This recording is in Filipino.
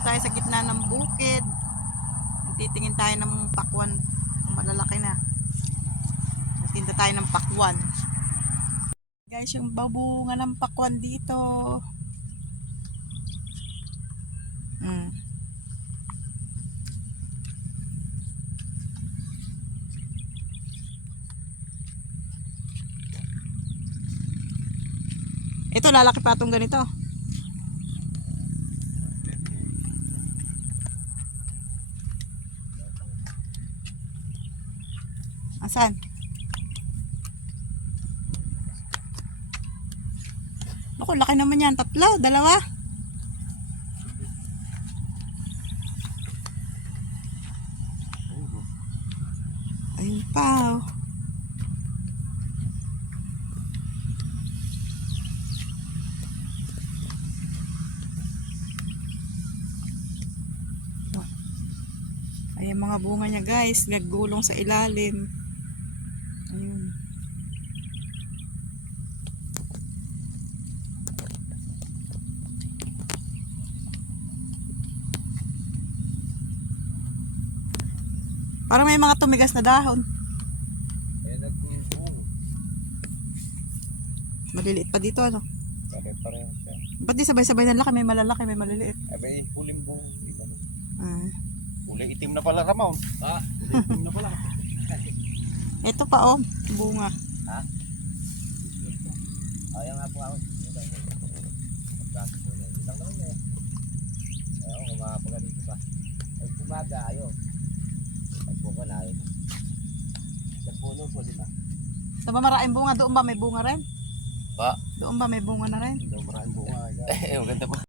tayo sa gitna ng bukid. Titingin tayo ng pakwan. Malalaki na. Tinda tayo ng pakwan. Guys, yung babunga ng pakwan dito. Ito, lalaki pa itong ganito. Asan? Naku, laki naman yan. Tatlo, dalawa. Ayun pa, oh. Ayan mga bunga niya guys, nagulong sa ilalim. Ayun. Parang may mga tumigas na dahon. Maliliit pa dito ano? Ba't di sabay-sabay na laki? May malalaki, may maliliit. May huling buo. Kulay itim na pala Ramon. Kulay itim na pala. Ito pa oh, bunga. Ha? Ayaw nga po ako. Ayaw, kumapagalit pa. Ay, kumaga, ayaw. Ay, buka na ayaw. Sa puno po, di ba? Sa ba maraming bunga? Doon ba may bunga rin? Ba? Doon ba may bunga na rin? Doon maraming bunga. Eh, maganda pa.